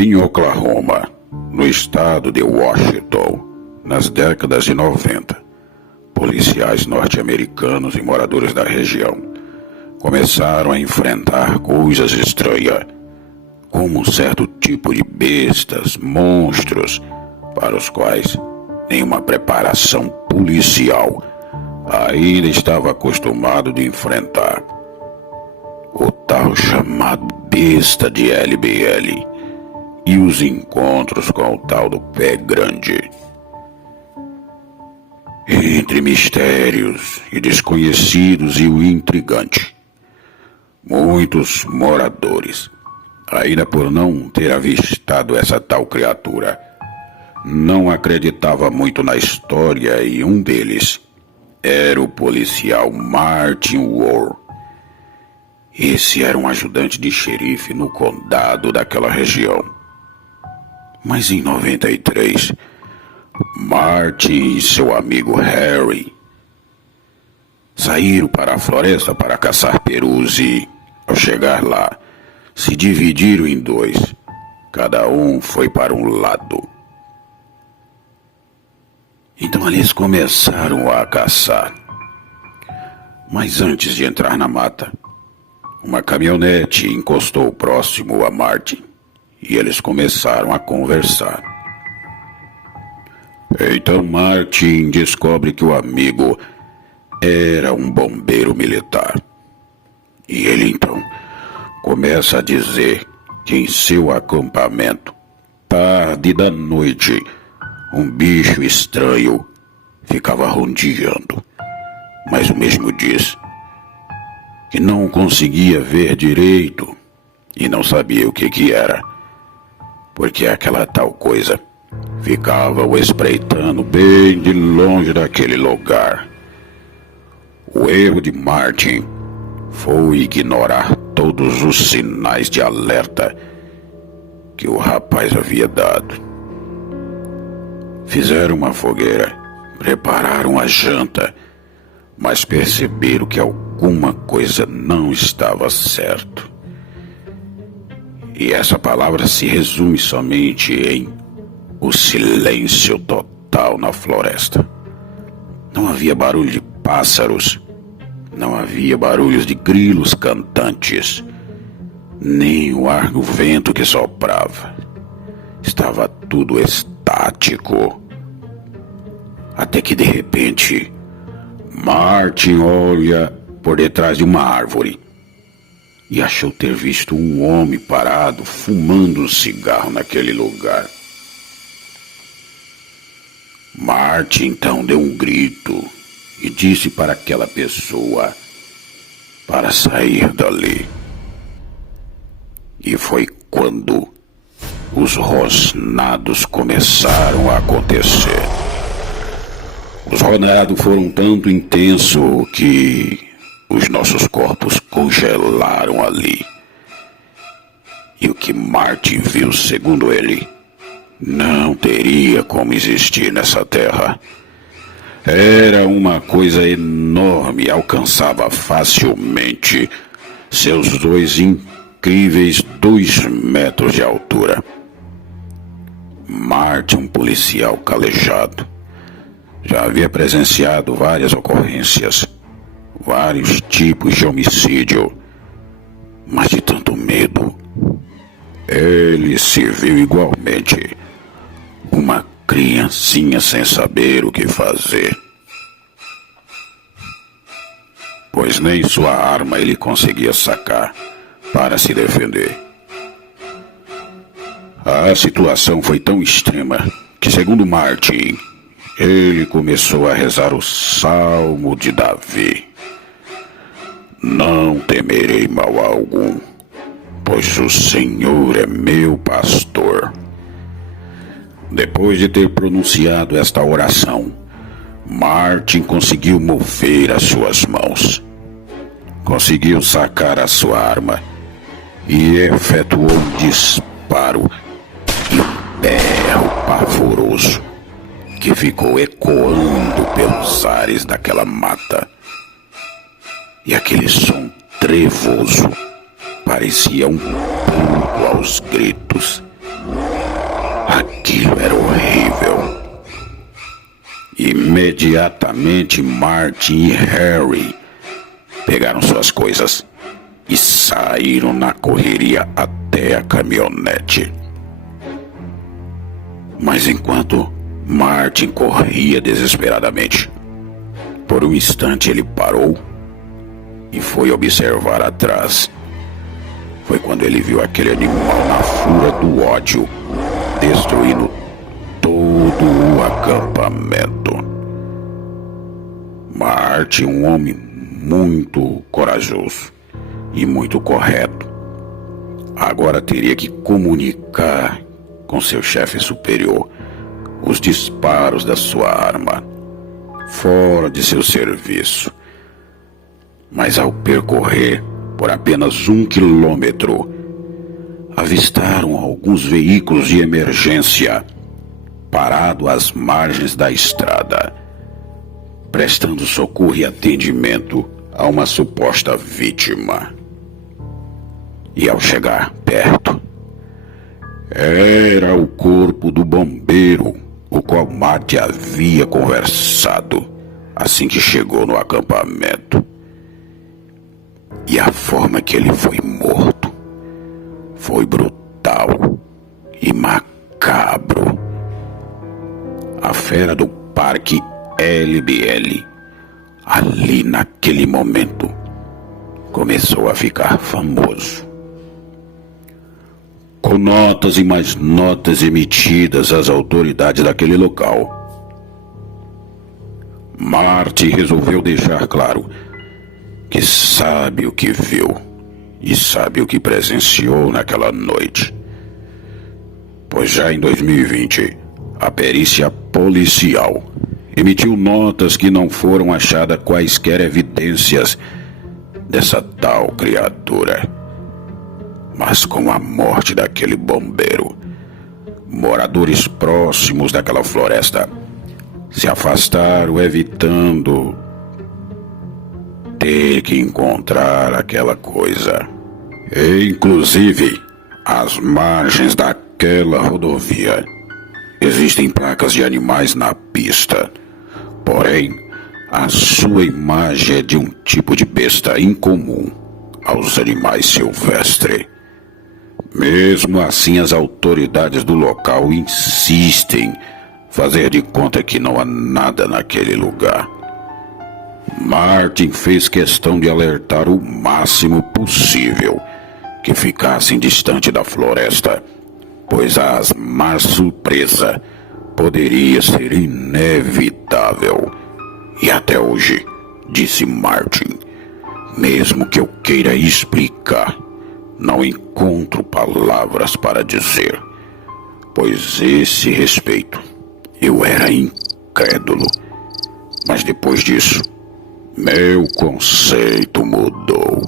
Em Oklahoma, no estado de Washington, nas décadas de 90, policiais norte-americanos e moradores da região começaram a enfrentar coisas estranhas, como um certo tipo de bestas, monstros, para os quais nenhuma preparação policial ainda estava acostumado de enfrentar. O tal chamado besta de LBL e os encontros com o tal do pé grande. Entre mistérios e desconhecidos e o intrigante, muitos moradores, ainda por não ter avistado essa tal criatura, não acreditava muito na história, e um deles era o policial Martin Ward. Esse era um ajudante de xerife no condado daquela região. Mas em 93, Martin e seu amigo Harry saíram para a floresta para caçar perus e, ao chegar lá, se dividiram em dois. Cada um foi para um lado. Então eles começaram a caçar. Mas antes de entrar na mata, uma caminhonete encostou próximo a Martin e eles começaram a conversar. Então Martin descobre que o amigo era um bombeiro militar. E ele então começa a dizer que em seu acampamento, tarde da noite, um bicho estranho ficava rondeando. Mas o mesmo diz que não conseguia ver direito e não sabia o que era, porque aquela tal coisa ficava o espreitando bem de longe daquele lugar. O erro de Martin foi ignorar todos os sinais de alerta que o rapaz havia dado. Fizeram uma fogueira, prepararam a janta, mas perceberam que alguma coisa não estava certo. E essa palavra se resume somente em o silêncio total na floresta. Não havia barulho de pássaros, não havia barulhos de grilos cantantes, nem o ar do vento que soprava. Estava tudo estático. Até que de repente, Martin olha por detrás de uma árvore e achou ter visto um homem parado fumando um cigarro naquele lugar. Martin então deu um grito e disse para aquela pessoa para sair dali. E foi quando os rosnados começaram a acontecer. Os rosnados foram tanto intensos que os nossos corpos congelaram ali. E o que Martin viu, segundo ele, não teria como existir nessa terra. Era uma coisa enorme e alcançava facilmente seus dois incríveis 2 metros de altura. Martin, um policial calejado, já havia presenciado várias ocorrências, vários tipos de homicídio, mas de tanto medo, ele se viu igualmente uma criancinha sem saber o que fazer, pois nem sua arma ele conseguia sacar para se defender. A situação foi tão extrema que, segundo Martin, ele começou a rezar o Salmo de Davi. Não temerei mal algum, pois o Senhor é meu pastor. Depois de ter pronunciado esta oração, Martin conseguiu mover as suas mãos. Conseguiu sacar a sua arma e efetuou um disparo e um berro pavoroso que ficou ecoando pelos ares daquela mata. E aquele som trevoso parecia um pulo aos gritos Aquilo era horrível. Imediatamente Martin e Harry pegaram suas coisas e saíram na correria até a caminhonete. Mas enquanto Martin corria desesperadamente, por um instante ele parou e foi observar atrás. Foi quando ele viu aquele animal na fúria do ódio, destruindo todo o acampamento. Martin, um homem muito corajoso e muito correto, agora teria que comunicar com seu chefe superior os disparos da sua arma, fora de seu serviço. Mas ao percorrer por apenas 1 quilômetro, avistaram alguns veículos de emergência parados às margens da estrada, prestando socorro e atendimento a uma suposta vítima. E ao chegar perto, era o corpo do bombeiro, o qual Marty havia conversado assim que chegou no acampamento. E a forma que ele foi morto foi brutal e macabro. A fera do parque LBL, ali naquele momento, começou a ficar famoso. Com notas e mais notas emitidas às autoridades daquele local, Marty resolveu deixar claro que sabe o que viu e sabe o que presenciou naquela noite. Pois já em 2020, a perícia policial emitiu notas que não foram achadas quaisquer evidências dessa tal criatura. Mas com a morte daquele bombeiro, moradores próximos daquela floresta se afastaram, evitando ter que encontrar aquela coisa. E, inclusive, às margens daquela rodovia, existem placas de animais na pista. Porém, a sua imagem é de um tipo de besta incomum aos animais silvestres. Mesmo assim, as autoridades do local insistem em fazer de conta que não há nada naquele lugar. Martin fez questão de alertar o máximo possível que ficassem distante da floresta, pois a má surpresa poderia ser inevitável. E até hoje, disse Martin, mesmo que eu queira explicar, não encontro palavras para dizer, pois esse respeito eu era incrédulo. Mas depois disso, meu conceito mudou.